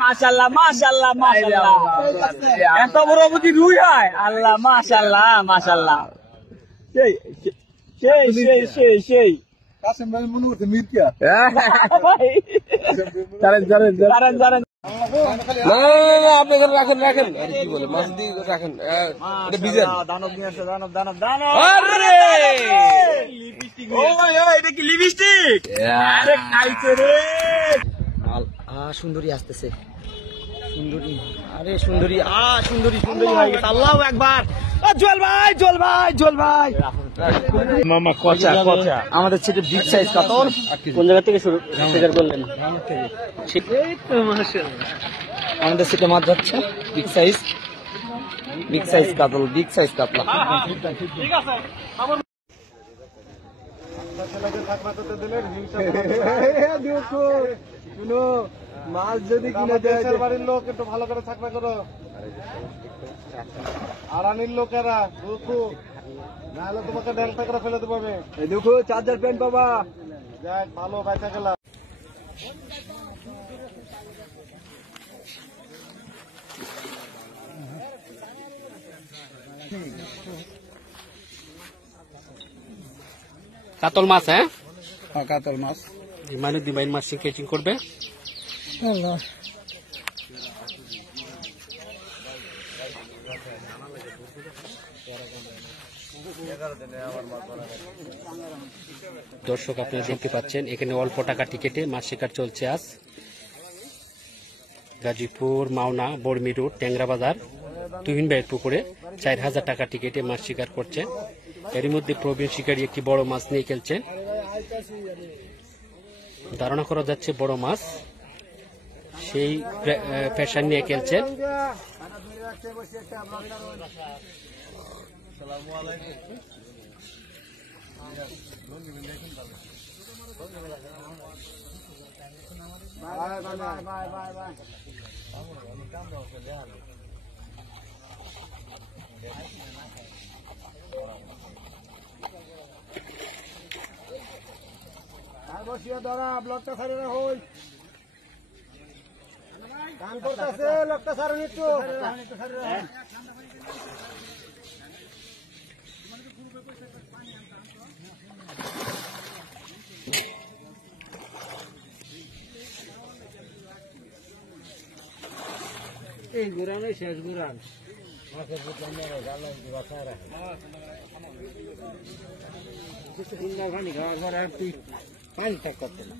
মাশাল্লাহ মাশাল্লাহ মাশাল্লাহ এত বড় বুঝি রুই হয় আল্লাহ মাশাল্লাহ মাশাল্লাহ সেই সেই সেই সেই সেই কাসেম ভাই মনে করতে মির্কিয়া জানেন জানেন জানেন জানেন আপনি রাখেন রাখেন কি বলে মাছ দিয়ে রাখেন এটা বিজান দানব নিয়ে আসো দানব দানব দানব আরে লিপস্টিক ও ভাই এটা কি লিপস্টিক আরে খাইছে রে সুন্দরী আসতেছে সুন্দরী আরে সুন্দরী সুন্দরী সুন্দরী হয়ে গেছে আল্লাহু আকবার জল ভাই জল ভাই জল ভাই মামা কচা কচা আমাদের ছেলে বিগ সাইজ কাতল কোন জায়গা থেকে শুরু শিকার করলেন এই তো মাশাআল্লাহ আমাদের ছেলে মাছ যাচ্ছে বিগ সাইজ কাতল বিগ সাইজ কাতলা ঠিক আছে মাছ যদি কিনে দেশের বাড়ির লোক একটু ভালো করে থাকবে করো আড়ানির লোকেরা দেখো নাহলে তোমাকে ড্যাংটা করে ফেলে দেবো আমি দেখো চার্জার পেন পাবা যাক ভালো বাইচা গেলা কাতল মাছ হ্যাঁ কাতল মাছ মানে দিবাইন মাছ কেচিং করবে দর্শক আপনারা দেখতে পাচ্ছেন এখানে অল্প টাকা টিকেটে মাছ শিকার চলছে আজ গাজীপুর মাওনা বর্মি রোড ট্যাংরা বাজার তুহিন ভাইয়ের পুকুরে 4000 টাকা টিকেটে মাছ শিকার করছে এরই মধ্যে প্রবীণ শিকারী একটি বড় মাছ নিয়ে খেলছেন ধারণা করা যাচ্ছে বড় মাছ সেই প্যাশন নিয়ে খেলছেন বসিয়ে ধরা ব্লকটা ছাড়ে হই গান করতেছে লোকটা ছাড়ুন একটু এই গুরানই শেষ গুরান মাছের বুটলাম গালা বাসা রাখে কিছু দিন না খানি খাওয়ার পর আর তুই পানি থাক করতে না